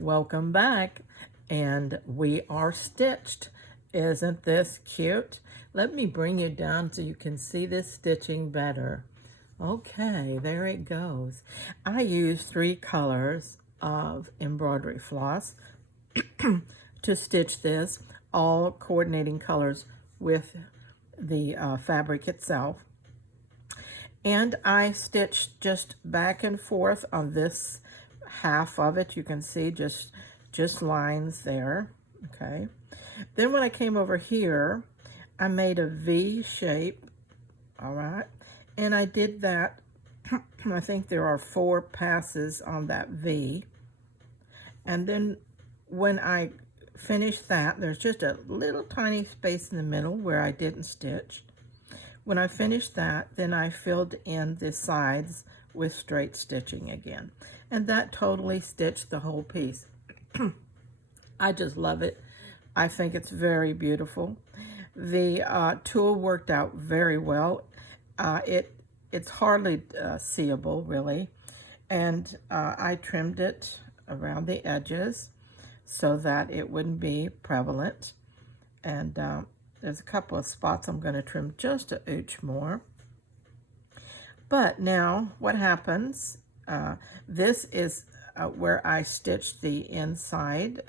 Welcome back, and we are stitched. Isn't this cute? Let me bring you down so you can see this stitching better. Okay, there it goes. I use 3 colors of embroidery floss to stitch this, all coordinating colors with the fabric itself. And I stitched just back and forth on this half of it. You can see just lines there, okay? Then when I came over here, I made a V shape, all right? And I did that, I think there are 4 passes on that V. And then when I finished that, there's just a little tiny space in the middle where I didn't stitch. When I finished that, then I filled in the sides with straight stitching again. And that totally stitched the whole piece. I just love it. I think it's very beautiful. The tulle worked out very well. It's hardly seeable, really. And I trimmed it around the edges so that it wouldn't be prevalent. And there's a couple of spots I'm going to trim just an inch more. But now what happens, this is where I stitched the inside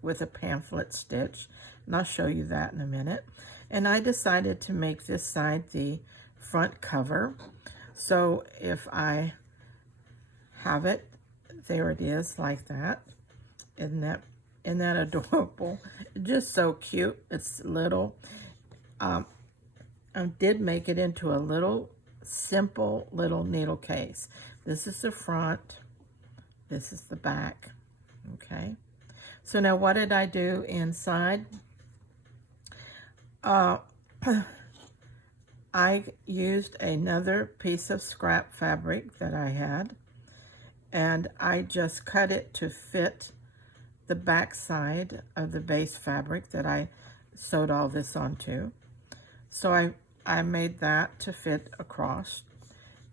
with a pamphlet stitch, and I'll show you that in a minute. And I decided to make this side the front cover. So if I have it, there it is like that. Isn't that adorable? Just so cute. It's little. I did make it into a little simple little needle case. This is the front. This is the back. Okay. So now what did I do inside? I used another piece of scrap fabric that I had, and I just cut it to fit the back side of the base fabric that I sewed all this onto. So I made that to fit across,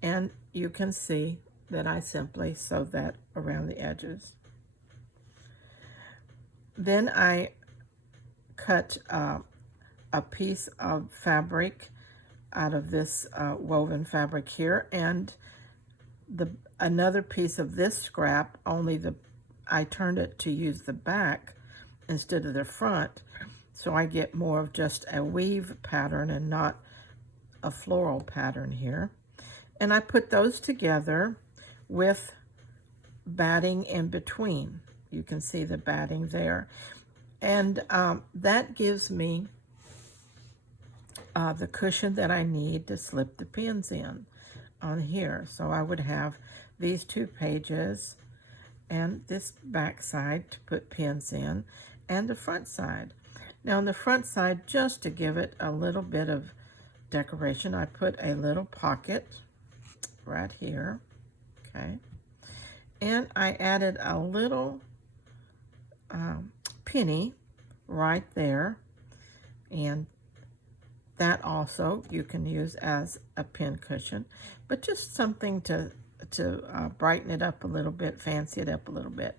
and you can see that I simply sewed that around the edges. Then I cut a piece of fabric out of this woven fabric here, and another piece of this scrap, only I turned it to use the back instead of the front, so I get more of just a weave pattern and not a floral pattern here. And I put those together with batting in between. You can see the batting there. And that gives me the cushion that I need to slip the pins in on here. So I would have these 2 pages and this back side to put pins in, and the front side. Now on the front side, just to give it a little bit of decoration, I put a little pocket right here, okay? And I added a little penny right there, and that also you can use as a pin cushion, but just something to brighten it up a little bit, fancy it up a little bit.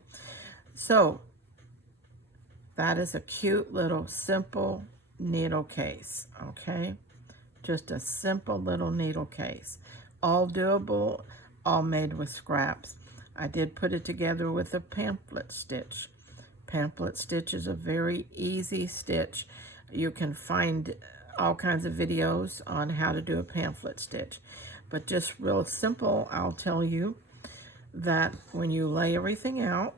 So that is a cute little simple needle case, okay? Just a simple little needle case. All doable, all made with scraps. I did put it together with a pamphlet stitch. Pamphlet stitch is a very easy stitch. You can find all kinds of videos on how to do a pamphlet stitch. But just real simple, I'll tell you that when you lay everything out,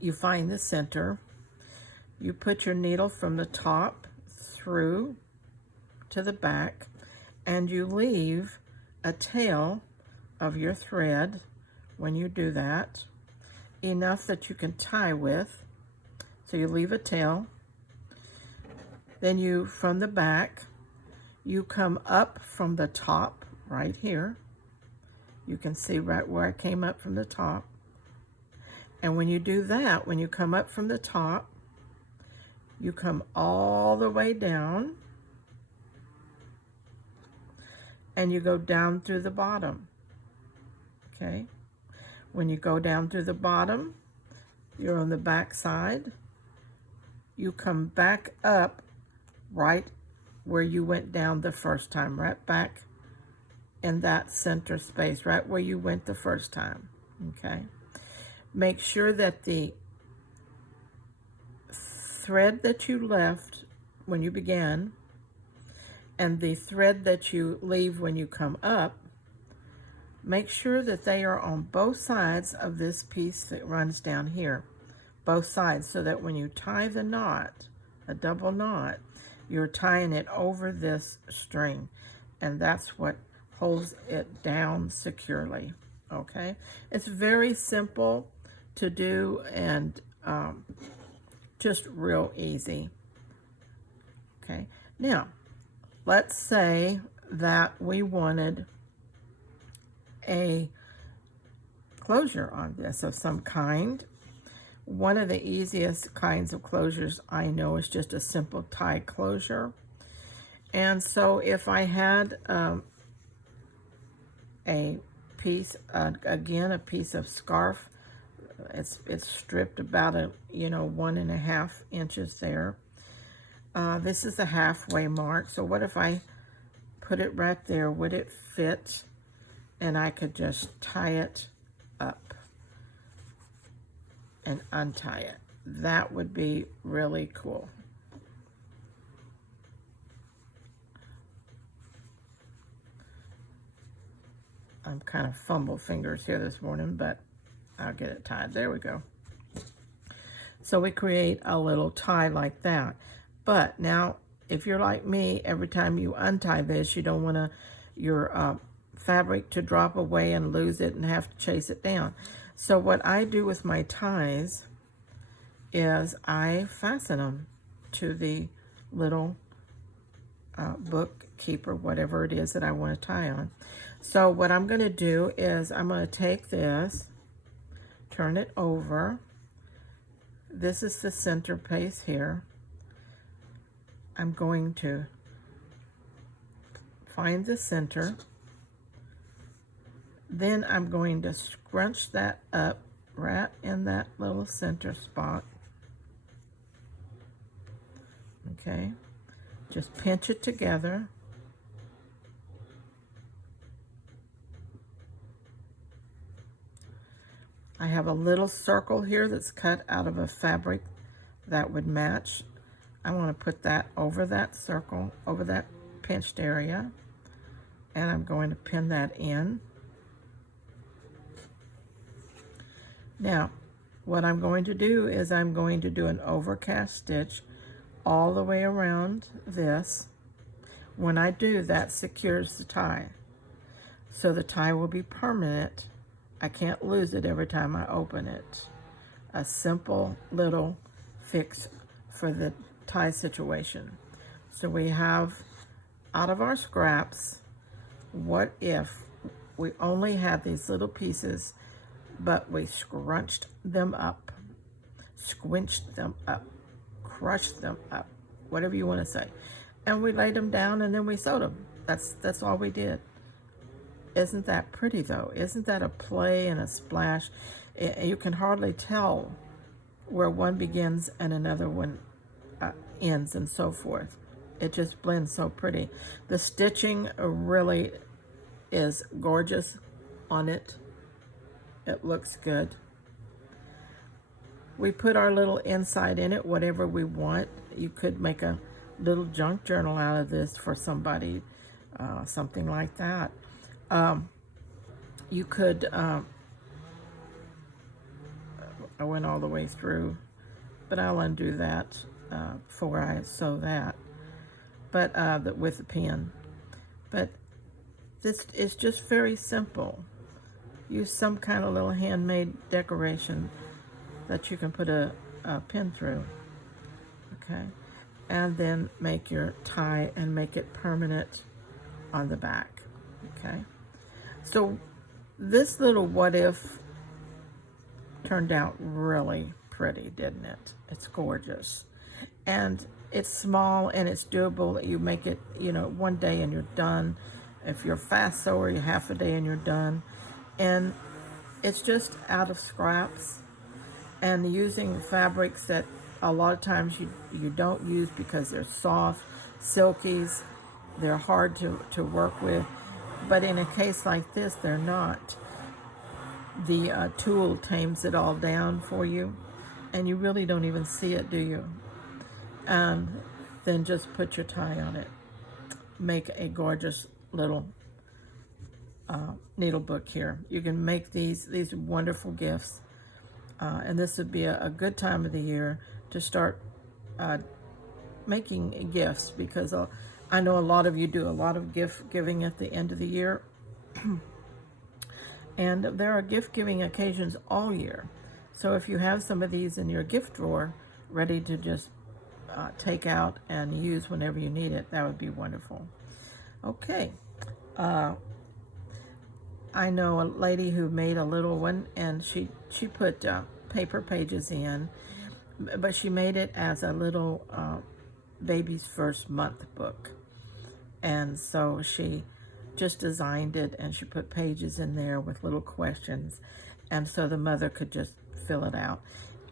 you find the center, you put your needle from the top through to the back, and you leave a tail of your thread when you do that, enough that you can tie with. So you leave a tail. Then you, from the back, you come up from the top right here. You can see right where I came up from the top. And when you do that, when you come up from the top, you come all the way down, and you go down through the bottom, okay? When you go down through the bottom, You're on the back side. You come back up right where you went down the first time, right back in that center space, right where you went the first time, okay? Make sure that the thread that you left when you began and the thread that you leave when you come up, make sure that they are on both sides of this piece that runs down here, both sides, so that when you tie the knot, a double knot, you're tying it over this string, and that's what holds it down securely, okay? It's very simple to do and just real easy, okay? Now, let's say that we wanted a closure on this of some kind. One of the easiest kinds of closures I know is just a simple tie closure. And so if I had a piece, again, a piece of scarf, it's stripped about 1.5 inches there. This is the halfway mark. So what if I put it right there? Would it fit? And I could just tie it up and untie it. That would be really cool. I'm kind of fumble fingers here this morning, but I'll get it tied. There we go. So we create a little tie like that. But now, if you're like me, every time you untie this, you don't want your fabric to drop away and lose it and have to chase it down. So what I do with my ties is I fasten them to the little bookkeeper, whatever it is that I want to tie on. So what I'm going to do is I'm going to take this, turn it over. This is the center piece here. I'm going to find the center. Then I'm going to scrunch that up right in that little center spot. Okay, just pinch it together. I have a little circle here that's cut out of a fabric that would match. I want to put that over that circle, over that pinched area, and I'm going to pin that in. Now, what I'm going to do is I'm going to do an overcast stitch all the way around this. When I do, that secures the tie. So the tie will be permanent. I can't lose it every time I open it. A simple little fix for the tie situation. So we have, out of our scraps, what if we only had these little pieces, but we scrunched them up, squinched them up, crushed them up, whatever you want to say. And we laid them down and then we sewed them. That's all we did. Isn't that pretty though? Isn't that a play and a splash? You can hardly tell where one begins and another one ends and so forth. It just blends so pretty. The stitching really is gorgeous on it. It looks good. We put our little inside in it, whatever we want. You could make a little junk journal out of this for somebody, something like that. You could, I went all the way through, but I'll undo that before I sew that, but with the pin. But this is just very simple. Use some kind of little handmade decoration that you can put a pin through, okay? And then make your tie and make it permanent on the back, okay? So this little what if turned out really pretty, didn't it? It's gorgeous. And it's small and it's doable. You make it, one day and you're done. If you're a fast sewer, you half a day and you're done. And it's just out of scraps. and using fabrics that a lot of times you don't use because they're soft, silkies, they're hard to work with. But in a case like this, they're not. The tool tames it all down for you, and you really don't even see it, do you? And then just put your tie on it. Make a gorgeous little needle book here. You can make these wonderful gifts, and this would be a good time of the year to start making gifts, because I know a lot of you do a lot of gift giving at the end of the year. And there are gift giving occasions all year. So if you have some of these in your gift drawer ready to just take out and use whenever you need it, that would be wonderful. Okay. I know a lady who made a little one, and she put paper pages in, but she made it as a little baby's first month book. And so she just designed it, and she put pages in there with little questions, and so the mother could just fill it out.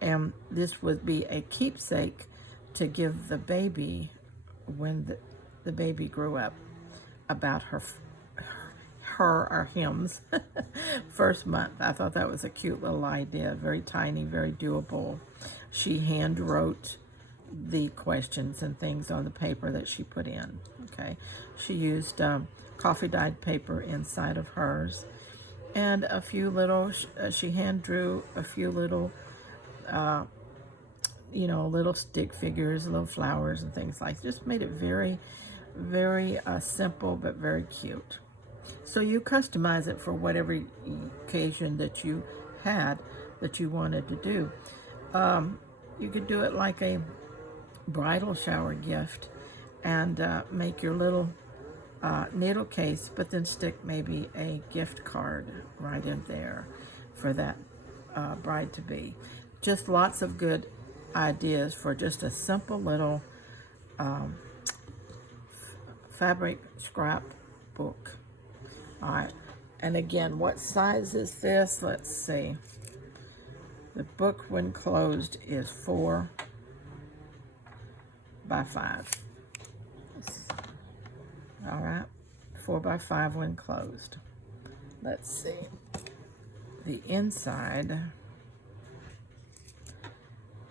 And this would be a keepsake to give the baby when the baby grew up, about her or him's first month. I thought that was a cute little idea, very tiny, very doable. She hand wrote the questions and things on the paper that she put in. Okay, she used coffee dyed paper inside of hers, and a few little, she hand drew a few little, little stick figures, little flowers and things like that. Just made it very, very simple, but very cute. So you customize it for whatever occasion that you had that you wanted to do. You could do it like a bridal shower gift, and make your little needle case, but then stick maybe a gift card right in there for that bride-to-be. Just lots of good ideas for just a simple little fabric scrap book. All right, and again, what size is this? Let's see. The book, when closed, is 4 by 5. All right, 4 by 5 when closed. Let's see. The inside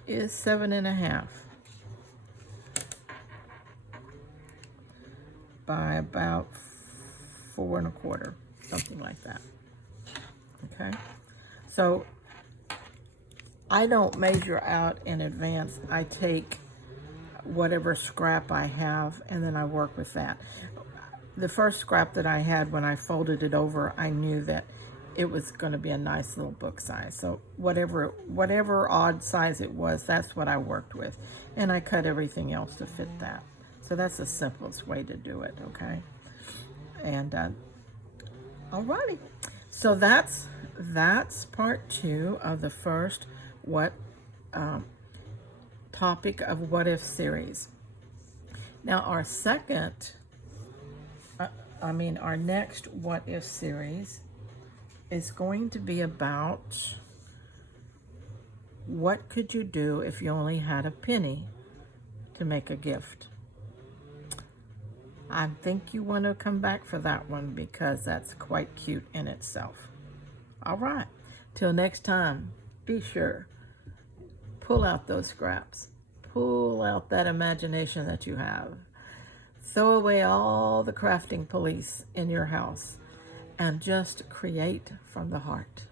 is 7.5 by about 4 1/4, something like that. Okay, so I don't measure out in advance. I take whatever scrap I have, and then I work with that. The first scrap that I had, when I folded it over, I knew that it was going to be a nice little book size. So whatever odd size it was, that's what I worked with, and I cut everything else to fit that. So that's the simplest way to do it. Okay, and alrighty. So that's part 2 of the first topic of What If series. Now our our next What If series is going to be about what could you do if you only had a penny to make a gift. I think you want to come back for that one, because that's quite cute in itself. All right, till next time, be sure, pull out those scraps. Pull out that imagination that you have. Throw away all the crafting police in your house, and just create from the heart.